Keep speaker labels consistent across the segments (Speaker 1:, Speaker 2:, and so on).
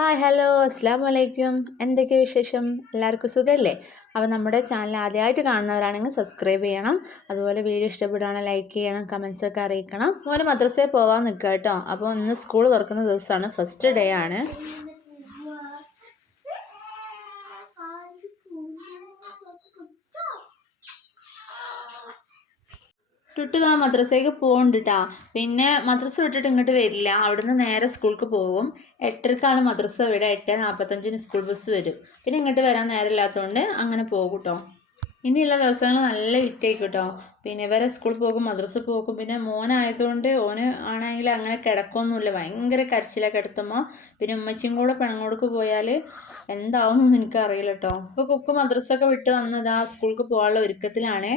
Speaker 1: Hi hello അസ്സാം വലൈക്കും എന്തൊക്കെ വിശേഷം? എല്ലാവർക്കും സുഖമല്ലേ അപ്പോൾ നമ്മുടെ ചാനൽ ആദ്യമായിട്ട് കാണുന്നവരാണെങ്കിൽ സബ്സ്ക്രൈബ് ചെയ്യണം. അതുപോലെ വീഡിയോ ഇഷ്ടപ്പെടുകയാണെങ്കിൽ ലൈക്ക് ചെയ്യണം കമൻസ് ഒക്കെ അറിയിക്കണം. അതുപോലെ മദ്രസയിൽ പോകാൻ നിൽക്കുക കേട്ടോ അപ്പോൾ ഇന്ന് സ്കൂൾ തുറക്കുന്ന ദിവസമാണ്. ഫസ്റ്റ് ഡേ ആണ്. ടുട്ടു ആ മദ്രസയ്ക്ക് പോകുന്നുണ്ട് പിന്നെ മദ്രസ വിട്ടിട്ട് ഇങ്ങോട്ട് വരില്ല. അവിടുന്ന് നേരെ സ്കൂൾക്ക് പോകും. എട്ടരക്കാണ് മദ്രസ. ഇവിടെ എട്ട് നാൽപ്പത്തഞ്ചിന് സ്കൂൾ ബസ് വരും. പിന്നെ ഇങ്ങോട്ട് വരാൻ നേരമില്ലാത്തതുകൊണ്ട് അങ്ങനെ പോകും കേട്ടോ ഇനിയുള്ള ദിവസങ്ങൾ നല്ല വിറ്റായിക്കും കേട്ടോ പിന്നെ ഇവരെ സ്കൂളിൽ പോകും മദ്രസ പോകും. പിന്നെ മോനായതുകൊണ്ട് ഓന് ആണെങ്കിൽ അങ്ങനെ കിടക്കൊന്നുമില്ല. ഭയങ്കര കരച്ചിലൊക്കെ എടുത്തുമ്പോൾ പിന്നെ ഉമ്മച്ചിയും കൂടെ പെണ്ണുങ്ങോടക്ക് പോയാൽ എന്താവും എനിക്കറിയില്ല കേട്ടോ ഇപ്പോൾ കുക്ക് മദ്രസൊക്കെ വിട്ട് വന്നതാ സ്കൂൾക്ക് പോകാനുള്ള ഒരുക്കത്തിലാണ്.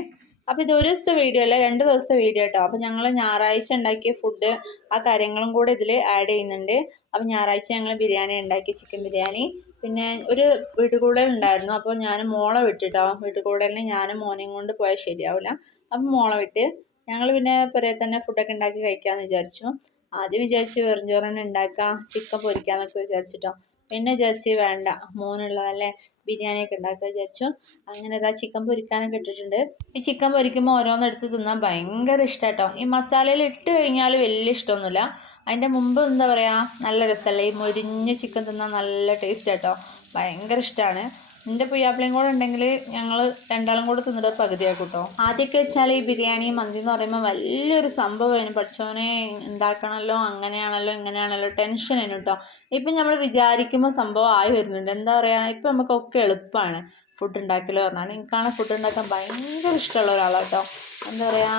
Speaker 1: അപ്പോൾ ഇത് ഒരു ദിവസത്തെ വീഡിയോ അല്ല രണ്ട് ദിവസത്തെ വീഡിയോ കേട്ടോ. അപ്പോൾ ഞങ്ങൾ ഞായറാഴ്ച ഉണ്ടാക്കിയ ഫുഡ് ആ കാര്യങ്ങളും കൂടെ ഇതിൽ ആഡ് ചെയ്യുന്നുണ്ട്. അപ്പോൾ ഞായറാഴ്ച ഞങ്ങൾ ബിരിയാണി ഉണ്ടാക്കി ചിക്കൻ ബിരിയാണി. പിന്നെ ഒരു വീട്ടുകൂടൽ ഉണ്ടായിരുന്നു. അപ്പോൾ ഞാൻ മോളെ വിട്ടിട്ടോ. വീട്ടുകൂടലിന് ഞാൻ മോനെയും കൊണ്ട് പോയാൽ ശരിയാവില്ല അപ്പം മോളെ വിട്ട് ഞങ്ങൾ പിന്നെ പുറേ തന്നെ ഫുഡൊക്കെ ഉണ്ടാക്കി കഴിക്കാമെന്ന് വിചാരിച്ചു. ആദ്യം വിചാരിച്ച് വെറും ചോറ് തന്നെ ഉണ്ടാക്കാം ചിക്കൻ പൊരിക്കാമെന്നൊക്കെ വിചാരിച്ചിട്ടോ. പിന്നെ വിചാരിച്ച് വേണ്ട മോനുള്ളതല്ലേ? ബിരിയാണിയൊക്കെ ഉണ്ടാക്കുക വിചാരിച്ചു. അങ്ങനെ ഇതാ ചിക്കൻ പൊരിക്കാനൊക്കെ ഇട്ടിട്ടുണ്ട്. ഈ ചിക്കൻ പൊരിക്കുമ്പോൾ ഓരോന്ന് എടുത്ത് തിന്നാൻ ഭയങ്കര ഇഷ്ടമാട്ടോ ഈ മസാലയിൽ ഇട്ട് കഴിഞ്ഞാൽ വലിയ ഇഷ്ടമൊന്നുമില്ല. അതിന്റെ മുമ്പ് എന്താ പറയുക നല്ല രസമല്ലേ? ഈ മൊരിഞ്ഞ ചിക്കൻ തിന്നാൻ നല്ല ടേസ്റ്റ് കേട്ടോ ഭയങ്കര ഇഷ്ടമാണ് എന്റെ പുയ്യാപ്പിളയും കൂടെ ഉണ്ടെങ്കിൽ ഞങ്ങൾ രണ്ടാളും കൂടെ തിന്നിട്ട് പകുതിയാക്കും കേട്ടോ ആദ്യമൊക്കെ വെച്ചാൽ ഈ ബിരിയാണി മന്തി എന്ന് പറയുമ്പോൾ വലിയൊരു സംഭവമായിരുന്നു പഠിച്ചവനെ ഉണ്ടാക്കണമല്ലോ അങ്ങനെയാണല്ലോ ഇങ്ങനെയാണല്ലോ ടെൻഷൻ ആയിരുന്നു കേട്ടോ. ഇപ്പം നമ്മൾ വിചാരിക്കുമ്പോൾ സംഭവം ആയി വരുന്നുണ്ട്. എന്താ പറയുക ഇപ്പം നമുക്കൊക്കെ എളുപ്പമാണ് ഫുഡ് ഉണ്ടാക്കൽ പറഞ്ഞാൽ എനിക്കാണ് ഫുഡ് ഉണ്ടാക്കാൻ ഭയങ്കര ഇഷ്ടമുള്ള ഒരാളാണ് കേട്ടോ. എന്താ പറയുക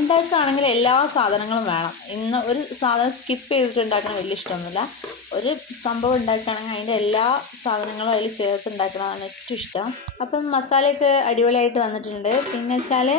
Speaker 1: ഉണ്ടാക്കുകയാണെങ്കിൽ എല്ലാ സാധനങ്ങളും വേണം. ഇന്ന് ഒരു സാധനം സ്കിപ്പ് ചെയ്തിട്ട് ഉണ്ടാക്കണം വലിയ ഇഷ്ടമൊന്നുമില്ല. ഒരു സംഭവം ഉണ്ടാക്കുകയാണെങ്കിൽ അതിന്റെ എല്ലാ സാധനങ്ങളും അതിൽ ചേർത്ത് ഉണ്ടാക്കണതാണ് ഏറ്റവും ഇഷ്ടം. അപ്പം മസാലയൊക്കെ അടിപൊളിയായിട്ട് വന്നിട്ടുണ്ട്. പിന്നെ വെച്ചാൽ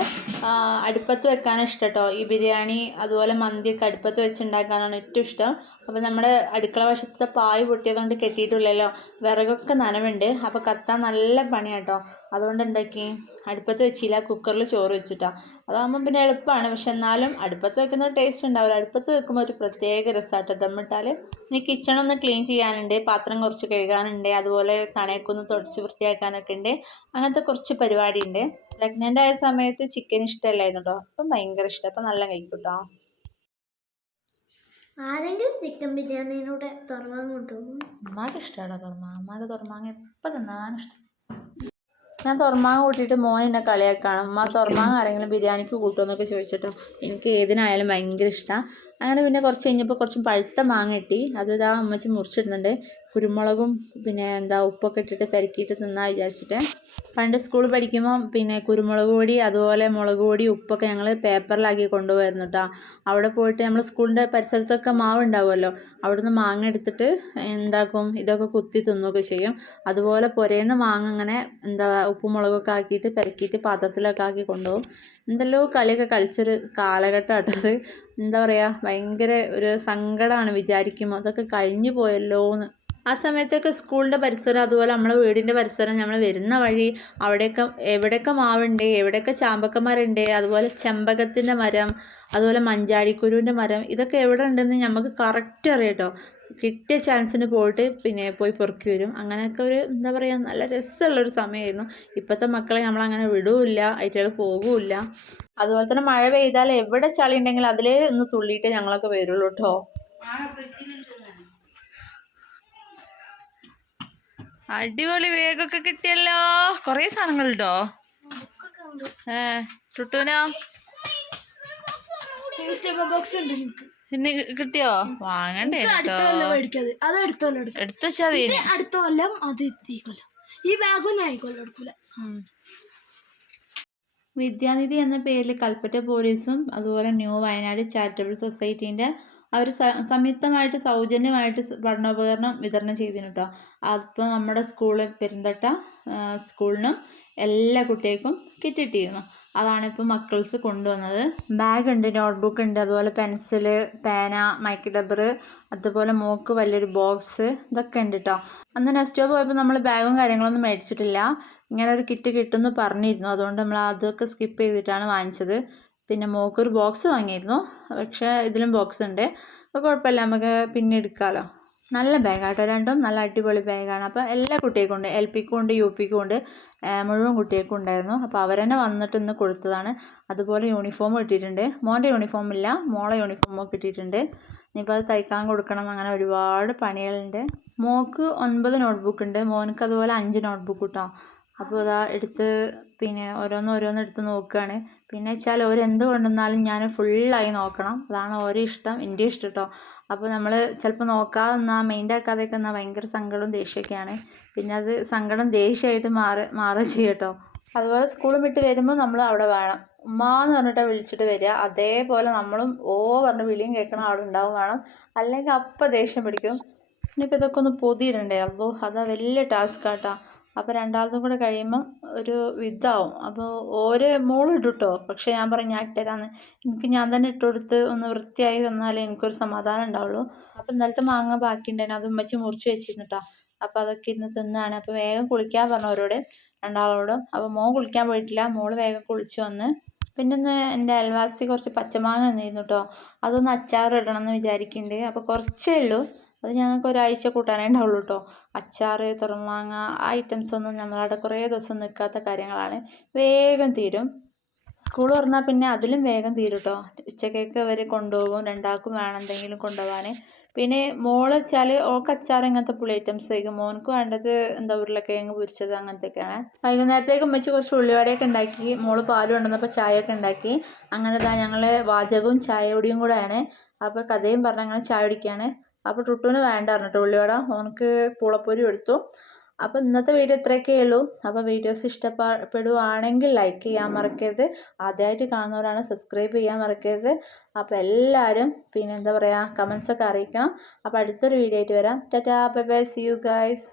Speaker 1: അടുപ്പത്ത് വെക്കാനാണ് ഇഷ്ടം കേട്ടോ ഈ ബിരിയാണി അതുപോലെ മന്തിയൊക്കെ അടുപ്പത്ത് വെച്ച് ഉണ്ടാക്കാനാണ് ഏറ്റവും ഇഷ്ടം. അപ്പോൾ നമ്മുടെ അടുക്കള വശത്തെ പായ് പൊട്ടിയതുകൊണ്ട് കെട്ടിയിട്ടില്ലല്ലോ. വിറകൊക്കെ നനവുണ്ട്. അപ്പോൾ കത്താൻ നല്ല പണിയാട്ടോ അതുകൊണ്ട് എന്താക്കി? അടുപ്പത്ത് വെച്ചില്ല കുക്കറിൽ ചോറ് വെച്ചിട്ടാണ് അതാകുമ്പോൾ പിന്നെ എളുപ്പമാണ് പക്ഷെ എന്നാലും അടുപ്പത്ത് വെക്കുന്ന ടേസ്റ്റ് ഉണ്ടാവില്ല. അടുപ്പത്ത് വെക്കുമ്പോൾ ഒരു പ്രത്യേക രസമാട്ടോ ദമ്മിട്ടാൽ ഇനി കിച്ചണൊന്ന് ക്ലീൻ ചെയ്യാനുണ്ട്. പാത്രം കുറച്ച് കഴുകാനുണ്ട്. അതുപോലെ തണയൊക്കെ ഒന്ന് തുടച്ച് വൃത്തിയാക്കാനൊക്കെ ഉണ്ട്. അങ്ങനത്തെ കുറച്ച് പരിപാടി ഉണ്ട് പ്രഗ്നന്റ് ആയ സമയത്ത് ചിക്കൻ ഇഷ്ടമല്ലായിരുന്നു കേട്ടോ അപ്പം ഭയങ്കര ഇഷ്ടം. അപ്പം നല്ല കഴിക്കും കേട്ടോ
Speaker 2: ആരെങ്കിലും ചിക്കൻ ബിരിയാണിയിലൂടെ തുറമാങ്ങ കൊണ്ടുപോകും
Speaker 1: അമ്മയ്ക്ക് ഇഷ്ടമാണ് തുറമാങ്ങ അമ്മയ്ക്ക് തുറമാങ്ങ എപ്പോൾ തിന്നാനും ഇഷ്ടം. ഞാൻ തുറമാങ്ങ കൂട്ടിയിട്ട് മോൻ എന്നെ കളിയാക്കാണ്. അമ്മ തുറമാങ്ങ ആരെങ്കിലും ബിരിയാണിക്ക് കൂട്ടുമെന്നൊക്കെ ചോദിച്ചിട്ടോ എനിക്ക് ഏതിനായാലും ഭയങ്കര ഇഷ്ടമാണ് അങ്ങനെ പിന്നെ കുറച്ച് കഴിഞ്ഞപ്പോൾ കുറച്ച് പഴുത്ത മാങ്ങ കിട്ടി. അത് ഇതാ അമ്മച്ചി മുറിച്ചിടുന്നുണ്ട്. കുരുമുളകും പിന്നെ എന്താ ഉപ്പൊക്കെ ഇട്ടിട്ട് പെരക്കിയിട്ട് തിന്നാൻ വിചാരിച്ചിട്ട്. പണ്ട് സ്കൂളിൽ പഠിക്കുമ്പോൾ പിന്നെ കുരുമുളക് പൊടി അതുപോലെ മുളക് പൊടി ഉപ്പൊക്കെ ഞങ്ങൾ പേപ്പറിലാക്കി കൊണ്ടുപോയിരുന്നു കേട്ടോ അവിടെ പോയിട്ട് നമ്മൾ സ്കൂളിന്റെ പരിസരത്തൊക്കെ മാവ് ഉണ്ടാവുമല്ലോ അവിടുന്ന് മാങ്ങ എടുത്തിട്ട് എന്താക്കും ഇതൊക്കെ കുത്തി തിന്നുകയൊക്കെ ചെയ്യും. അതുപോലെ പുരേന്ന് മാങ്ങ അങ്ങനെ എന്താ ഉപ്പും മുളകൊക്കെ ആക്കിയിട്ട് പെരക്കിയിട്ട് പാത്രത്തിലൊക്കെ ആക്കി കൊണ്ടുപോകും. എന്തെല്ലോ കളിയൊക്കെ കളിച്ചൊരു കാലഘട്ടമാട്ടത്. എന്താ പറയുക ഭയങ്കര ഒരു സങ്കടമാണ് വിചാരിക്കുമ്പോൾ അതൊക്കെ കഴിഞ്ഞു പോയല്ലോ എന്ന് ആ സമയത്തൊക്കെ സ്കൂളിന്റെ പരിസരം അതുപോലെ നമ്മളെ വീടിന്റെ പരിസരം നമ്മൾ വരുന്ന വഴി അവിടെയൊക്കെ എവിടെയൊക്കെ മാവുണ്ട് എവിടെയൊക്കെ ചാമ്പക്ക അതുപോലെ ചെമ്പകത്തിന്റെ മരം അതുപോലെ മഞ്ചാടിക്കുരുവിന്റെ മരം ഇതൊക്കെ എവിടെ ഉണ്ടെന്ന് നമുക്ക് കറക്റ്റ് അറിയാം കേട്ടോ. കിട്ടിയ ചാൻസിന് പോയിട്ട് പിന്നെ പോയി പൊറുക്കി വരും. അങ്ങനെയൊക്കെ ഒരു എന്താ പറയുക നല്ല രസമുള്ളൊരു സമയമായിരുന്നു. ഇപ്പോഴത്തെ മക്കളെ നമ്മളങ്ങനെ വിടുകയില്ല ആയിട്ടുകൾ പോകുമില്ല അതുപോലെ തന്നെ മഴ പെയ്താൽ എവിടെ ചളി ഉണ്ടെങ്കിൽ അതിലേ ഒന്ന് തുള്ളിയിട്ടേ ഞങ്ങളൊക്കെ വരുള്ളൂ കേട്ടോ. അടിപൊളി വേഗമൊക്കെ കിട്ടിയല്ലോ. കുറേ സാധനങ്ങളുണ്ടോ? ഏ ടുട്ടൂനോ?
Speaker 2: ബോക്സ് ഉണ്ട് എനിക്ക്.
Speaker 1: പിന്നെ കിട്ടിയോ? വാങ്ങണ്ടേ എടുത്തു. വെച്ചാൽ മതി.
Speaker 2: അടുത്ത കൊല്ലം അത് ഈ ഈ ബാഗും ഞാൻ ഈ കൊല്ലം എടുക്കൂല.
Speaker 1: വിദ്യാനിധി എന്ന പേരിൽ കൽപ്പറ്റ പോലീസും അതുപോലെ ന്യൂ വയനാട് ചാരിറ്റബിൾ സൊസൈറ്റീന്റെ അവർ സംയുക്തമായിട്ട് സൗജന്യമായിട്ട് പഠനോപകരണം വിതരണം ചെയ്തിരുന്നു കേട്ടോ അപ്പോൾ നമ്മുടെ സ്കൂളിൽ പെരുന്തട്ട സ്കൂളിനും എല്ലാ കുട്ടികൾക്കും കിട്ടിയിരുന്നു. അതാണ് ഇപ്പോൾ മക്കൾസ് കൊണ്ടുവന്നത്. ബാഗ് ഉണ്ട് നോട്ട്ബുക്ക് ഉണ്ട് അതുപോലെ പെൻസിൽ പേന മൈക്ക് ഡബർ അതുപോലെ മോക്ക് വലിയൊരു ബോക്സ് ഇതൊക്കെ ഉണ്ട് കേട്ടോ അന്ന് നെക്സ്റ്റ് പോയപ്പോൾ നമ്മൾ ബാഗും കാര്യങ്ങളൊന്നും മേടിച്ചിട്ടില്ല. ഇങ്ങനെ ഒരു കിറ്റ് കിട്ടുമെന്ന് പറഞ്ഞിരുന്നു. അതുകൊണ്ട് നമ്മൾ അതൊക്കെ സ്കിപ്പ് ചെയ്തിട്ടാണ് വാങ്ങിച്ചത്. പിന്നെ മോക്കൊരു ബോക്സ് വാങ്ങിയിരുന്നു. പക്ഷേ ഇതിലും ബോക്സ് ഉണ്ട്. അപ്പോൾ കുഴപ്പമില്ല നമുക്ക് പിന്നെ എടുക്കാമല്ലോ നല്ല ബാഗാട്ടോ രണ്ടും നല്ല അടിപൊളി ബാഗാണ് അപ്പോൾ എല്ലാ കുട്ടികൾക്കും ഉണ്ട്. എൽ പിക്കും ഉണ്ട് യു പിക്കും ഉണ്ട്. മുഴുവൻ കുട്ടികൾക്കും ഉണ്ടായിരുന്നു. അപ്പോൾ അവർ തന്നെ വന്നിട്ട് ഇന്ന് കൊടുത്തതാണ്. അതുപോലെ യൂണിഫോം കിട്ടിയിട്ടുണ്ട്. മോന്റെ യൂണിഫോം ഇല്ല. മോളെ യൂണിഫോം കിട്ടിയിട്ടുണ്ട് ഇനിയിപ്പോൾ അത് തയ്ക്കാൻ കൊടുക്കണം. അങ്ങനെ ഒരുപാട് പണികളുണ്ട്. മോക്ക് ഒൻപത് നോട്ട്ബുക്ക് ഉണ്ട്. മോനക്ക് അതുപോലെ അഞ്ച് നോട്ട്ബുക്ക് കിട്ടോ അപ്പോൾ ഇതാ എടുത്ത് പിന്നെ ഓരോന്ന് ഓരോന്ന് എടുത്ത് നോക്കുകയാണ് പിന്നെ വെച്ചാൽ ഓരെന്ത് കൊണ്ടുവന്നാലും ഞാൻ ഫുള്ളായി നോക്കണം. അതാണ് ഓരോ ഇഷ്ടം എന്റെ ഇഷ്ടം കേട്ടോ അപ്പോൾ നമ്മൾ ചിലപ്പോൾ നോക്കാതെ നിന്നാൽ മൈൻഡ് ആക്കാതെയൊക്കെ നിന്നാൽ ഭയങ്കര സങ്കടവും ദേഷ്യമൊക്കെയാണ് പിന്നെ അത് സങ്കടം ദേഷ്യമായിട്ട് മാറി മാറുക ചെയ്യട്ടോ അതുപോലെ സ്കൂളും വിട്ട് വരുമ്പോൾ നമ്മൾ അവിടെ വേണം. ഉമ്മ എന്ന് പറഞ്ഞിട്ട് വിളിച്ചിട്ട് വരിക. അതേപോലെ നമ്മളും ഓ പറഞ്ഞ് വിളിയും കേൾക്കണം അവിടെ ഉണ്ടാവും വേണം അല്ലെങ്കിൽ അപ്പം ദേഷ്യം പിടിക്കും. ഇനിയിപ്പോൾ ഇതൊക്കെ ഒന്ന് പൊതിയിടണ്ടേ? അപ്പോൾ അതാ വലിയ ടാസ്ക് ആട്ടാ അപ്പോൾ രണ്ടാമതും കൂടെ കഴിയുമ്പം ഒരു ഇതാവും അപ്പോൾ ഓരോ മോളും ഇട്ടു കേട്ടോ പക്ഷേ ഞാൻ പറയും ഞാൻ ഇട്ടുതരാന്ന് എനിക്ക് ഞാൻ തന്നെ ഇട്ട് കൊടുത്ത് ഒന്ന് വൃത്തിയായി വന്നാലേ എനിക്കൊരു സമാധാനം ഉണ്ടാവുള്ളൂ. അപ്പോൾ ഇന്നലത്തെ മാങ്ങ ബാക്കിയുണ്ടായിരുന്നു. അത് ഉമ്മച്ചി മുറിച്ച് വെച്ചിരുന്നു കേട്ടോ അപ്പോൾ അതൊക്കെ ഇന്ന് തിന്നാണ്. അപ്പോൾ വേഗം കുളിക്കാൻ പറഞ്ഞു അവരോട് രണ്ടാളോടും. അപ്പോൾ മോൻ കുളിക്കാൻ പോയിട്ടില്ല. മോൾ വേഗം കുളിച്ച് വന്ന്. പിന്നെ ഒന്ന് എന്റെ അയൽവാസി കുറച്ച് പച്ചമാങ്ങ തന്നിരുന്നു കേട്ടോ അതൊന്ന് അച്ചാർ ഇടണം എന്ന് വിചാരിക്കുന്നുണ്ട്. അപ്പോൾ കുറച്ചേ ഉള്ളൂ. അത് ഞങ്ങൾക്ക് ഒരാഴ്ച കൂട്ടാനേ ഉണ്ടാവുള്ളൂ കേട്ടോ അച്ചാർ തുറമാങ്ങ ആ ഐറ്റംസ് ഒന്നും നമ്മളവിടെ കുറേ ദിവസം നിൽക്കാത്ത കാര്യങ്ങളാണ്. വേഗം തീരും. സ്കൂൾ തുറന്നാൽ പിന്നെ അതിലും വേഗം തീരും കേട്ടോ ഉച്ചക്കേക്ക് അവർ കൊണ്ടുപോകും രണ്ടാൾക്കും വേണം എന്തെങ്കിലും കൊണ്ടുപോകാൻ. പിന്നെ മോൾ വെച്ചാൽ ഓൾക്ക് അച്ചാർ ഇങ്ങനത്തെ പുളി ഐറ്റംസ് ആയിരിക്കും. മോനക്ക് വേണ്ടത് എന്താ ഉരുളക്കിഴങ്ങ് പൊരിച്ചത് അങ്ങനത്തെയൊക്കെയാണ്. വൈകുന്നേരത്തേക്ക് ഉമ്മച്ചി കുറച്ച് ഉള്ളിവടയൊക്കെ ഉണ്ടാക്കി മോൾ പാൽ കൊണ്ടുവന്നപ്പോൾ ചായയൊക്കെ ഉണ്ടാക്കി. അങ്ങനെ ഇതാ ഞങ്ങൾ വാചകവും ചായയോടെയും കൂടെയാണ്. അപ്പോൾ കഥയും പറഞ്ഞ് അങ്ങനെ ചായ കുടിക്കുകയാണ്. അപ്പോൾ ടുട്ടുവിന് വേണ്ട പറഞ്ഞിട്ട് ഉള്ളിവട ഓനക്ക് പൂളപ്പൊരി എടുത്തു. അപ്പോൾ ഇന്നത്തെ വീഡിയോ ഇത്രയൊക്കെ ഉള്ളൂ. അപ്പോൾ വീഡിയോസ് ഇഷ്ടപ്പെടുവാണെങ്കിൽ ലൈക്ക് ചെയ്യാൻ മറക്കരുത്. ആദ്യമായിട്ട് കാണുന്നവരാണ് സബ്സ്ക്രൈബ് ചെയ്യാൻ മറക്കരുത്. അപ്പോൾ എല്ലാവരും പിന്നെ എന്താ പറയുക കമൻസൊക്കെ അറിയിക്കണം. അപ്പോൾ അടുത്തൊരു വീഡിയോ ആയിട്ട് വരാം. Tata bye bye see you guys